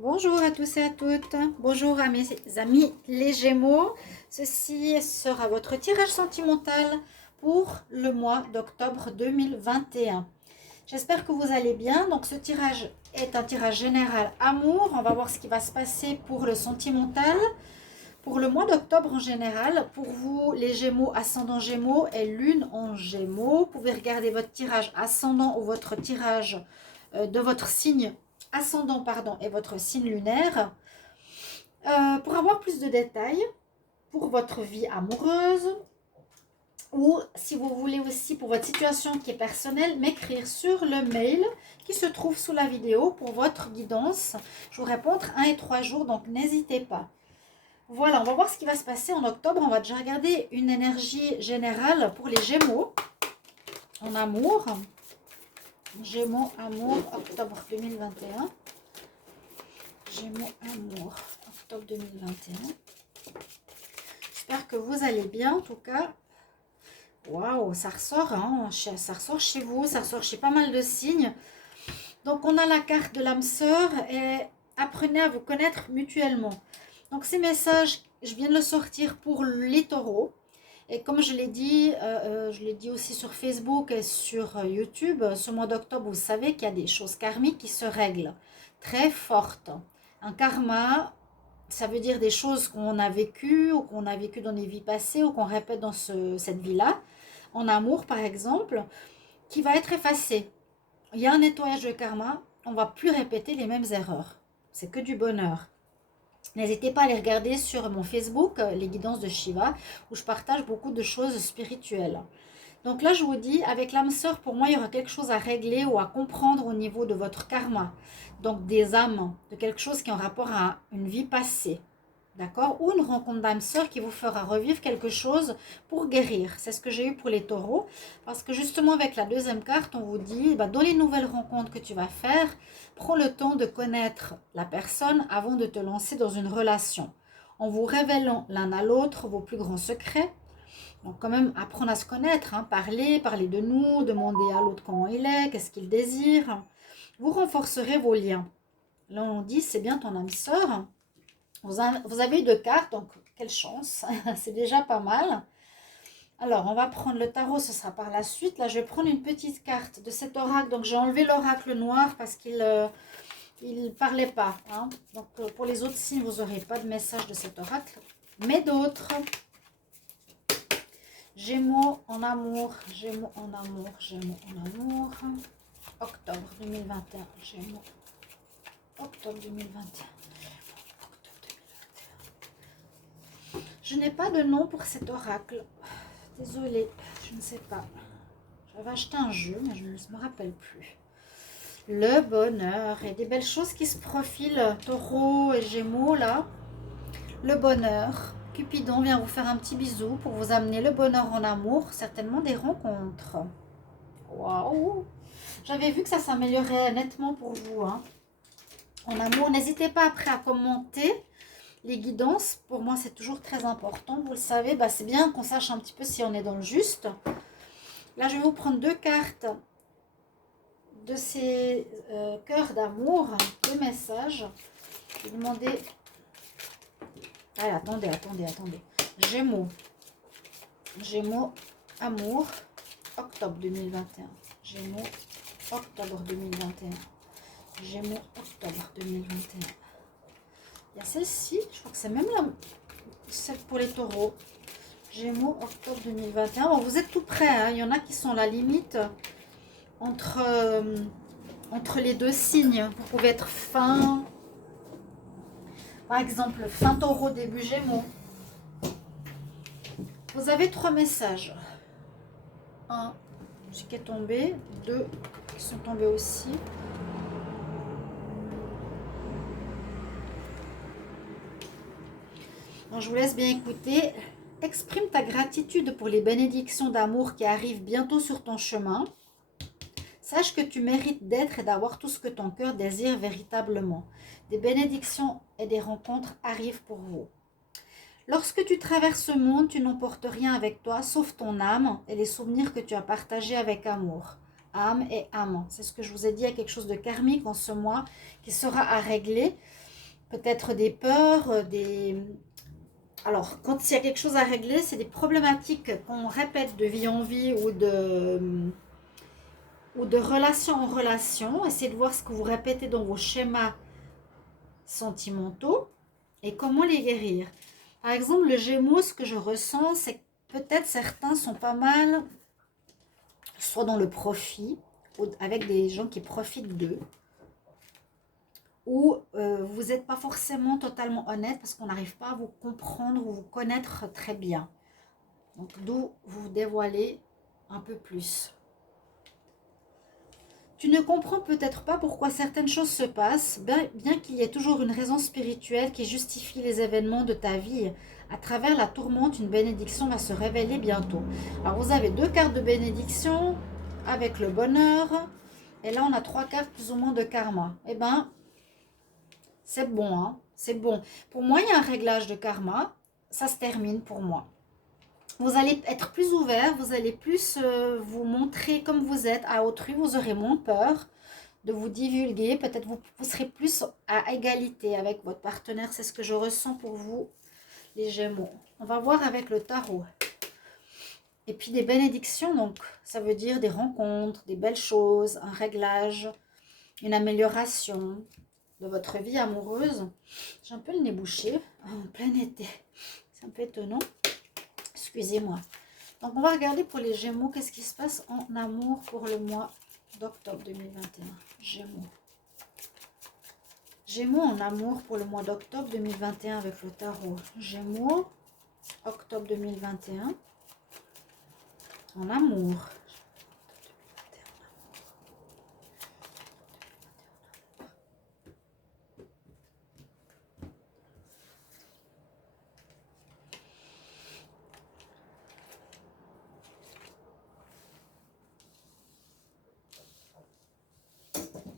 Bonjour à tous et à toutes. Bonjour à mes amis les Gémeaux. Ceci sera votre tirage sentimental pour le mois d'octobre 2021. J'espère que vous allez bien. Donc ce tirage est un tirage général amour. On va voir ce qui va se passer pour le sentimental. Pour le mois d'octobre en général, pour vous les Gémeaux, ascendant Gémeaux et Lune en Gémeaux, vous pouvez regarder votre tirage ascendant ou votre tirage de votre signe ascendant pardon, et votre signe lunaire. Pour avoir plus de détails pour votre vie amoureuse ou si vous voulez aussi pour votre situation qui est personnelle, m'écrire sur le mail qui se trouve sous la vidéo pour votre guidance. Je vous réponds entre 1 et 3 jours, donc n'hésitez pas. Voilà, on va voir ce qui va se passer en octobre. On va déjà regarder une énergie générale pour les Gémeaux en amour. Gémeaux, amour, octobre 2021. Gémeaux, amour, octobre 2021. J'espère que vous allez bien en tout cas. Waouh, ça ressort, hein, ça ressort chez vous, ça ressort chez pas mal de signes. Donc on a la carte de l'âme sœur et apprenez à vous connaître mutuellement. Donc ces messages, je viens de le sortir pour les taureaux. Et comme je l'ai dit aussi sur Facebook et sur YouTube, ce mois d'octobre, vous savez qu'il y a des choses karmiques qui se règlent très fortes. Un karma, ça veut dire des choses qu'on a vécues ou qu'on a vécues dans des vies passées ou qu'on répète dans cette vie-là, en amour par exemple, qui va être effacé. Il y a un nettoyage de karma, on ne va plus répéter les mêmes erreurs. C'est que du bonheur. N'hésitez pas à aller regarder sur mon Facebook, les guidances de Shiva, où je partage beaucoup de choses spirituelles. Donc là, je vous dis, avec l'âme sœur, pour moi, il y aura quelque chose à régler ou à comprendre au niveau de votre karma. Donc des âmes, de quelque chose qui est en rapport à une vie passée. D'accord? Ou une rencontre d'âme sœur qui vous fera revivre quelque chose pour guérir. C'est ce que j'ai eu pour les taureaux. Parce que justement, avec la deuxième carte, on vous dit, dans les nouvelles rencontres que tu vas faire, prends le temps de connaître la personne avant de te lancer dans une relation. En vous révélant l'un à l'autre vos plus grands secrets. Donc quand même, apprendre à se connaître, hein, parler de nous, demander à l'autre comment il est, qu'est-ce qu'il désire. Vous renforcerez vos liens. Là, on dit, c'est bien ton âme sœur. Vous avez eu 2 cartes, donc quelle chance, c'est déjà pas mal. Alors, on va prendre le tarot, ce sera par la suite. Là, je vais prendre une petite carte de cet oracle. Donc, j'ai enlevé l'oracle noir parce qu'il ne parlait pas. Hein. Donc, pour les autres signes, vous n'aurez pas de message de cet oracle. Mais d'autres. Gémeaux en amour, Gémeaux en amour, Gémeaux en amour. Octobre 2021, Gémeaux. Octobre 2021. Je n'ai pas de nom pour cet oracle. Désolée, je ne sais pas. J'avais acheté un jeu, mais je ne me rappelle plus. Le bonheur. Et des belles choses qui se profilent. Taureau et Gémeaux, là. Le bonheur. Cupidon vient vous faire un petit bisou pour vous amener le bonheur en amour. Certainement des rencontres. Waouh! J'avais vu que ça s'améliorait nettement pour vous. Hein. En amour, n'hésitez pas après à commenter. Les guidances, pour moi, c'est toujours très important. Vous le savez, c'est bien qu'on sache un petit peu si on est dans le juste. Là, je vais vous prendre 2 cartes de ces cœurs d'amour, 2 messages. Je vais demander... Allez, attendez. Gémeaux. Gémeaux, amour, octobre 2021. Gémeaux, octobre 2021. Gémeaux, octobre 2021. Il y a celle-ci, je crois que c'est même celle pour les taureaux. Gémeaux, octobre 2021. Bon, vous êtes tout près, hein. Il y en a qui sont à la limite entre les 2 signes. Vous pouvez être fin, par exemple, fin taureau, début gémeaux. Vous avez 3 messages. 1, ce qui est tombé. 2, qui sont tombés aussi. Donc, je vous laisse bien écouter. Exprime ta gratitude pour les bénédictions d'amour qui arrivent bientôt sur ton chemin. Sache que tu mérites d'être et d'avoir tout ce que ton cœur désire véritablement. Des bénédictions et des rencontres arrivent pour vous. Lorsque tu traverses ce monde, tu n'emportes rien avec toi, sauf ton âme et les souvenirs que tu as partagés avec amour. Âme et âme. C'est ce que je vous ai dit, il y a quelque chose de karmique en ce mois qui sera à régler. peut-être des peurs, des... Alors, quand il y a quelque chose à régler, c'est des problématiques qu'on répète de vie en vie ou de relation en relation. Essayez de voir ce que vous répétez dans vos schémas sentimentaux et comment les guérir. Par exemple, le Gémeaux, ce que je ressens, c'est que peut-être certains sont pas mal, soit dans le profit, ou avec des gens qui profitent d'eux, ou vous n'êtes pas forcément totalement honnête parce qu'on n'arrive pas à vous comprendre ou vous connaître très bien. Donc, d'où vous dévoilez un peu plus. Tu ne comprends peut-être pas pourquoi certaines choses se passent, bien qu'il y ait toujours une raison spirituelle qui justifie les événements de ta vie. À travers la tourmente, une bénédiction va se révéler bientôt. Alors, vous avez 2 cartes de bénédiction avec le bonheur. Et là, on a 3 cartes plus ou moins de karma. Eh bien, c'est bon, hein? C'est bon. Pour moi, il y a un réglage de karma. Ça se termine pour moi. Vous allez être plus ouvert, vous allez plus vous montrer comme vous êtes à autrui, vous aurez moins peur de vous divulguer, peut-être vous serez plus à égalité avec votre partenaire, c'est ce que je ressens pour vous les Gémeaux. On va voir avec le tarot. Et puis des bénédictions, donc ça veut dire des rencontres, des belles choses, un réglage, une amélioration de votre vie amoureuse. J'ai un peu le nez bouché en plein été, c'est un peu étonnant. Excusez-moi. Donc, on va regarder pour les Gémeaux, qu'est-ce qui se passe en amour pour le mois d'octobre 2021. Gémeaux. Gémeaux en amour pour le mois d'octobre 2021 avec le tarot. Gémeaux, octobre 2021. En amour.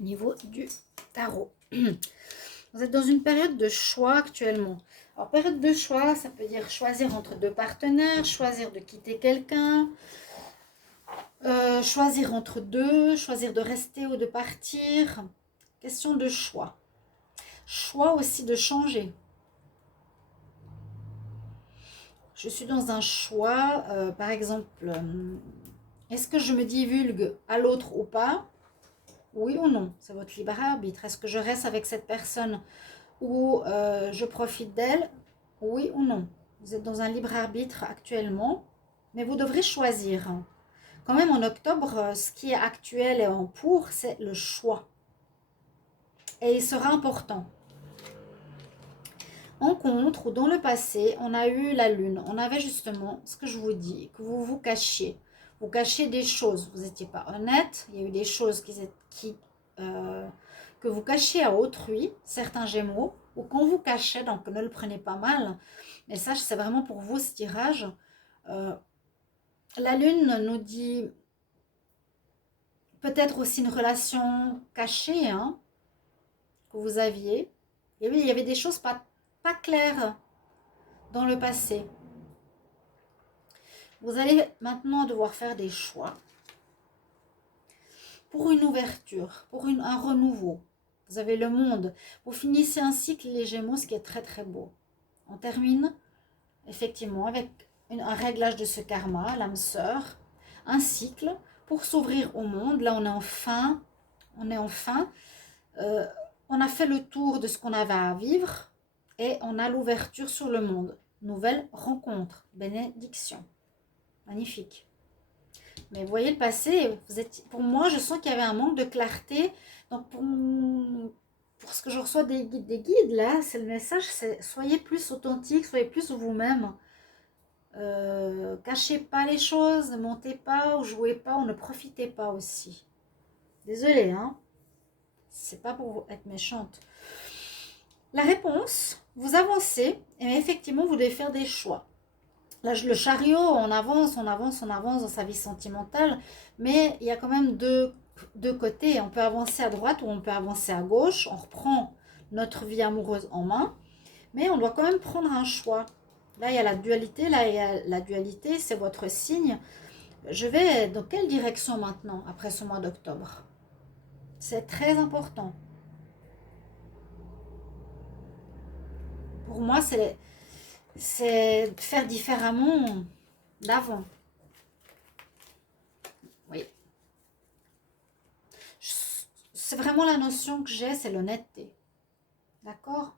Niveau du tarot. Vous êtes dans une période de choix actuellement. Alors, période de choix, ça peut dire choisir entre 2 partenaires, choisir de quitter quelqu'un, choisir entre 2, choisir de rester ou de partir. Question de choix. Choix aussi de changer. Je suis dans un choix, par exemple, est-ce que je me divulgue à l'autre ou pas? Oui ou non? C'est votre libre arbitre. Est-ce que je reste avec cette personne ou je profite d'elle? Oui ou non? Vous êtes dans un libre arbitre actuellement, mais vous devrez choisir. Quand même, en octobre, ce qui est actuel et en cours, c'est le choix. Et il sera important. En contre ou dans le passé, on a eu la lune. On avait justement ce que je vous dis, que vous vous cachiez. Vous cachez des choses. Vous n'étiez pas honnête. Il y a eu des choses que vous cachiez à autrui, certains Gémeaux, ou qu'on vous cachait, donc ne le prenez pas mal. Mais ça, c'est vraiment pour vous ce tirage. La lune nous dit peut-être aussi une relation cachée hein, que vous aviez. Il y avait des choses pas claires dans le passé. Vous allez maintenant devoir faire des choix pour une ouverture, pour un renouveau. Vous avez le monde. Vous finissez un cycle, les Gémeaux, ce qui est très très beau. On termine effectivement avec un réglage de ce karma, l'âme sœur, un cycle pour s'ouvrir au monde. Là, on est enfin, on a fait le tour de ce qu'on avait à vivre et on a l'ouverture sur le monde. Nouvelle rencontre, bénédiction. Magnifique. Mais vous voyez le passé, pour moi, je sens qu'il y avait un manque de clarté. Donc, pour ce que je reçois des guides, là, c'est le message, c'est soyez plus authentique, soyez plus vous-même. Cachez pas les choses, ne montez pas ou jouez pas ou ne profitez pas aussi. Désolée, hein. C'est pas pour être méchante. La réponse, vous avancez et effectivement, vous devez faire des choix. Là, le chariot, on avance dans sa vie sentimentale, mais il y a quand même deux côtés. On peut avancer à droite ou on peut avancer à gauche. On reprend notre vie amoureuse en main, mais on doit quand même prendre un choix. Là, il y a la dualité. Là, il y a la dualité, c'est votre signe. Je vais dans quelle direction maintenant, après ce mois d'octobre? C'est très important. pour moi, c'est faire différemment d'avant. Oui. C'est vraiment la notion que j'ai, c'est l'honnêteté. D'accord?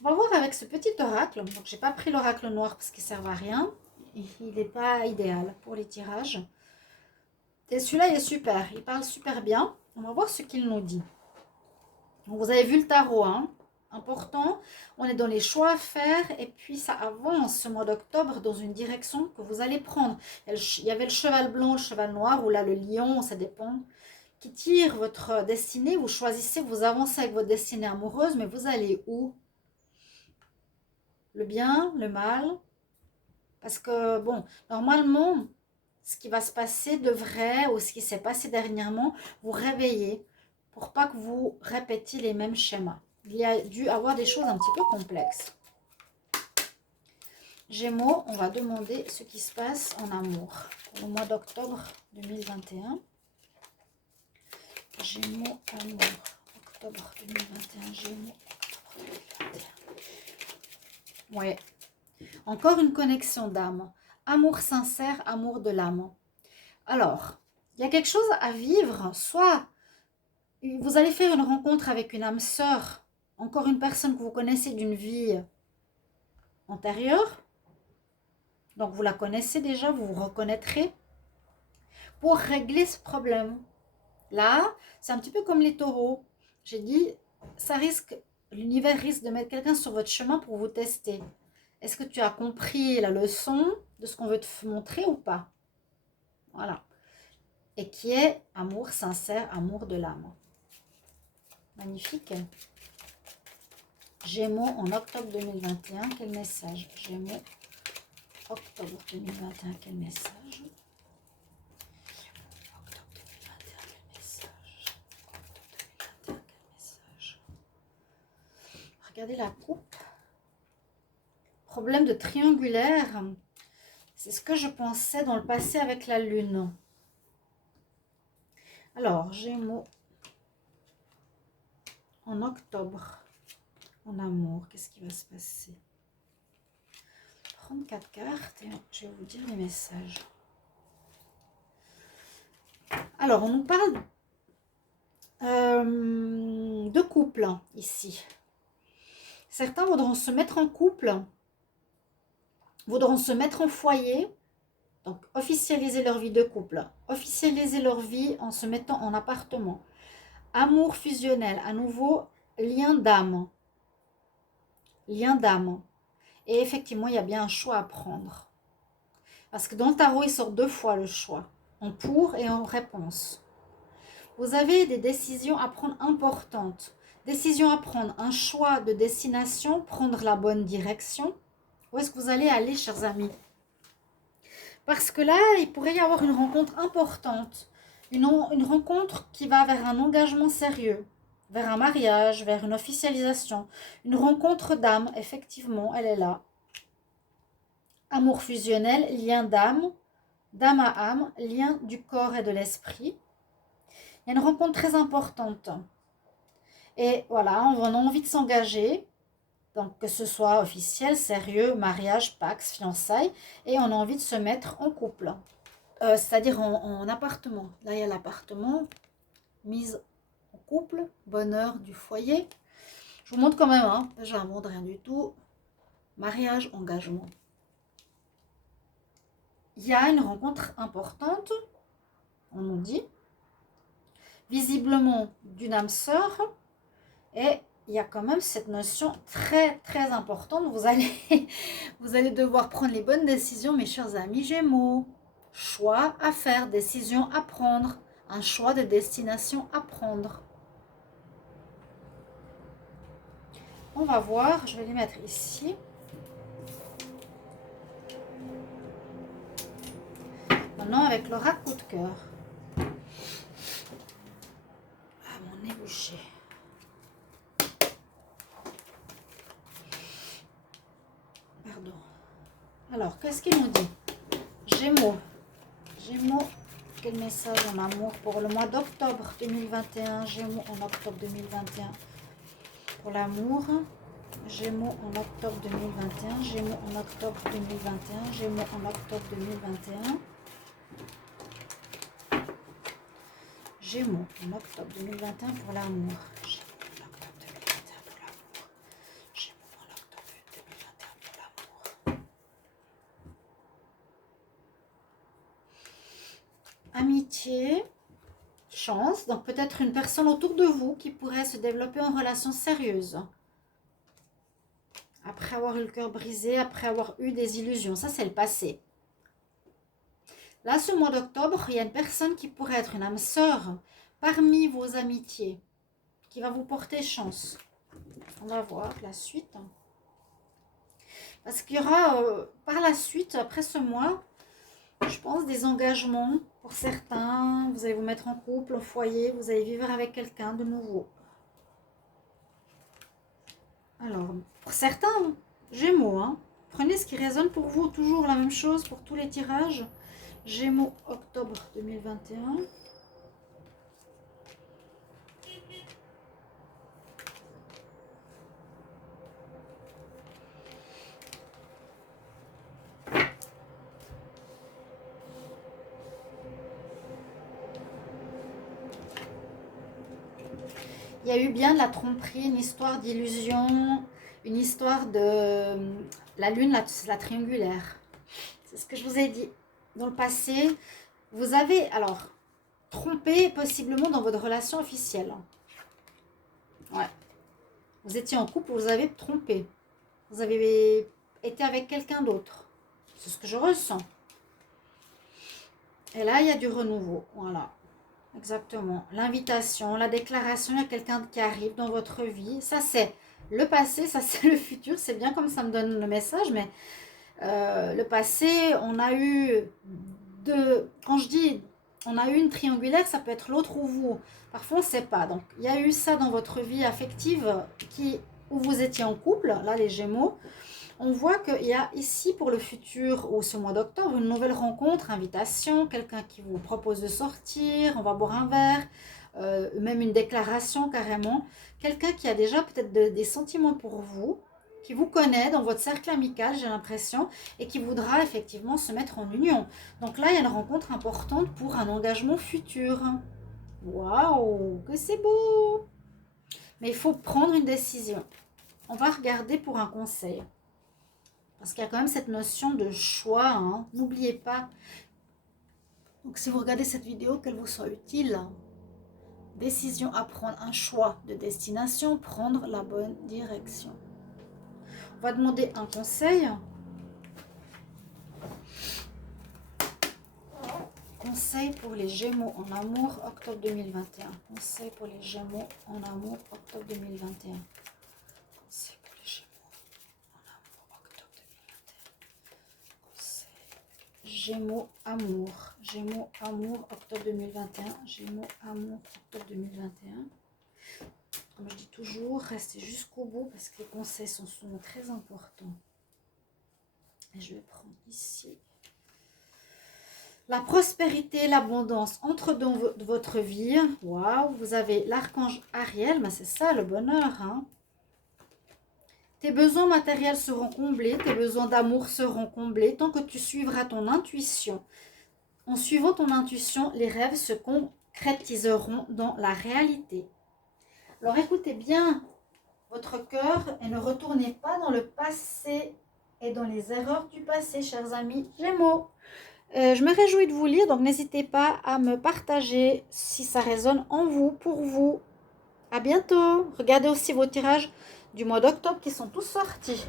On va voir avec ce petit oracle. Donc, j'ai pas pris l'oracle noir parce qu'il ne sert à rien. Il n'est pas idéal pour les tirages. Et celui-là, il est super. Il parle super bien. On va voir ce qu'il nous dit. Donc, vous avez vu le tarot, hein? Important. On est dans les choix à faire. Et puis, ça avance ce mois d'octobre dans une direction que vous allez prendre. Il y avait le cheval blanc, le cheval noir, ou là, le lion, ça dépend. Qui tire votre destinée. Vous choisissez, vous avancez avec votre destinée amoureuse. Mais vous allez où? Le bien, le mal? Parce que, bon, normalement, ce qui va se passer devrait, ou ce qui s'est passé dernièrement, vous réveiller pour pas que vous répétiez les mêmes schémas. Il y a dû avoir des choses un petit peu complexes. Gémeaux, on va demander ce qui se passe en amour pour le mois d'octobre 2021. Gémeaux, amour, octobre 2021, Gémeaux, octobre 2021. Ouais. Encore une connexion d'âme. Amour sincère, amour de l'âme. Alors, il y a quelque chose à vivre. Soit vous allez faire une rencontre avec une âme sœur, encore une personne que vous connaissez d'une vie antérieure. Donc, vous la connaissez déjà, vous vous reconnaîtrez pour régler ce problème. Là, c'est un petit peu comme les taureaux. J'ai dit, l'univers risque de mettre quelqu'un sur votre chemin pour vous tester. Est-ce que tu as compris la leçon de ce qu'on veut te montrer ou pas? Voilà. Et qui est amour sincère, amour de l'âme. Magnifique. Gémeaux en octobre 2021, quel message? Gémeaux, octobre 2021, quel message? Octobre 2021, quel message? Octobre 2021, quel message? Regardez la coupe. Problème de triangulaire. C'est ce que je pensais dans le passé avec la lune. Alors, Gémeaux en octobre, en amour, qu'est-ce qui va se passer? 34 cartes et je vais vous dire les messages. Alors, on nous parle de couple ici. Certains voudront se mettre en couple, voudront se mettre en foyer, donc officialiser leur vie de couple, officialiser leur vie en se mettant en appartement. Amour fusionnel, à nouveau, lien d'âme. Lien d'âme. Et effectivement, il y a bien un choix à prendre. Parce que dans le tarot, il sort 2 fois le choix. En pour et en réponse. Vous avez des décisions à prendre importantes. Décision à prendre, un choix de destination, prendre la bonne direction. Où est-ce que vous allez aller, chers amis? Parce que là, il pourrait y avoir une rencontre importante. Une rencontre qui va vers un engagement sérieux, vers un mariage, vers une officialisation. Une rencontre d'âme, effectivement, elle est là. Amour fusionnel, lien d'âme, d'âme à âme, lien du corps et de l'esprit. Il y a une rencontre très importante. Et voilà, on a envie de s'engager. Donc, que ce soit officiel, sérieux, mariage, pax, fiançailles. Et on a envie de se mettre en couple. C'est-à-dire en appartement. Là, il y a l'appartement. Mise en couple. Bonheur du foyer. Je vous montre quand même. Hein, je n'invente rien du tout. Mariage, engagement. Il y a une rencontre importante. On nous dit. Visiblement d'une âme sœur. Et il y a quand même cette notion très très importante. Vous allez devoir prendre les bonnes décisions, mes chers amis Gémeaux. Choix à faire, décision à prendre, un choix de destination à prendre. On va voir, je vais les mettre ici. Maintenant avec l'oracle coup de cœur. Ah, mon nez bouché. Pardon. Alors, qu'est-ce qu'il nous dit? Gémeaux. Gémeaux, quel message en amour pour le mois d'octobre 2021? Gémeaux en octobre 2021. Pour l'amour. Gémeaux en octobre 2021. Gémeaux en octobre 2021. Gémeaux en octobre 2021. Gémeaux en octobre 2021 pour l'amour. Gémeaux en octobre 2021 pour l'amour. Gémeaux en octobre 2021 pour l'amour. Amitié, chance. Donc peut-être une personne autour de vous qui pourrait se développer en relation sérieuse. Après avoir eu le cœur brisé, après avoir eu des illusions. Ça, c'est le passé. Là, ce mois d'octobre, il y a une personne qui pourrait être une âme sœur parmi vos amitiés, qui va vous porter chance. On va voir la suite. Parce qu'il y aura par la suite, après ce mois, je pense des engagements pour certains. Vous allez vous mettre en couple, au foyer, vous allez vivre avec quelqu'un de nouveau. Alors, pour certains, Gémeaux, hein, prenez ce qui résonne pour vous. Toujours la même chose pour tous les tirages. Gémeaux, octobre 2021. Il y a eu bien de la tromperie, une histoire d'illusion, une histoire de la lune, la triangulaire. C'est ce que je vous ai dit. Dans le passé, vous avez alors trompé possiblement dans votre relation officielle. Ouais. Vous étiez en couple, vous avez trompé. Vous avez été avec quelqu'un d'autre. C'est ce que je ressens. Et là, il y a du renouveau. Voilà. Exactement. L'invitation, la déclaration, il y a quelqu'un qui arrive dans votre vie. Ça, c'est le passé, ça, c'est le futur. C'est bien comme ça me donne le message, mais le passé, on a eu quand je dis on a eu une triangulaire, ça peut être l'autre ou vous. Parfois, on ne sait pas. Donc, il y a eu ça dans votre vie affective où vous étiez en couple, là, les Gémeaux. On voit qu'il y a ici, pour le futur, ou ce mois d'octobre, une nouvelle rencontre, invitation, quelqu'un qui vous propose de sortir, on va boire un verre, même une déclaration carrément. Quelqu'un qui a déjà peut-être des sentiments pour vous, qui vous connaît dans votre cercle amical, j'ai l'impression, et qui voudra effectivement se mettre en union. Donc là, il y a une rencontre importante pour un engagement futur. Waouh, que c'est beau! Mais il faut prendre une décision. On va regarder pour un conseil. Parce qu'il y a quand même cette notion de choix. Hein. N'oubliez pas. Donc si vous regardez cette vidéo, qu'elle vous soit utile. Décision à prendre, un choix de destination, prendre la bonne direction. On va demander un conseil. Conseil pour les Gémeaux en amour, octobre 2021. Conseil pour les Gémeaux en amour, octobre 2021. Conseil pour les Gémeaux en amour, octobre 2021. Conseil. Gémeaux amour. Gémeaux amour, octobre 2021. Gémeaux amour, octobre 2021. Comme je dis toujours, restez jusqu'au bout parce que les conseils sont souvent très importants. Et je vais prendre ici. La prospérité, l'abondance entre dans votre vie. Waouh, vous avez l'archange Ariel, mais c'est ça le bonheur. Hein. Tes besoins matériels seront comblés, tes besoins d'amour seront comblés tant que tu suivras ton intuition. En suivant ton intuition, les rêves se concrétiseront dans la réalité. Alors écoutez bien votre cœur et ne retournez pas dans le passé et dans les erreurs du passé, chers amis Gémeaux. Je me réjouis de vous lire, donc n'hésitez pas à me partager si ça résonne en vous, pour vous. À bientôt. Regardez aussi vos tirages du mois d'octobre qui sont tous sortis.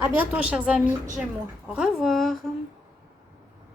À bientôt, chers amis Gémeaux. Au revoir.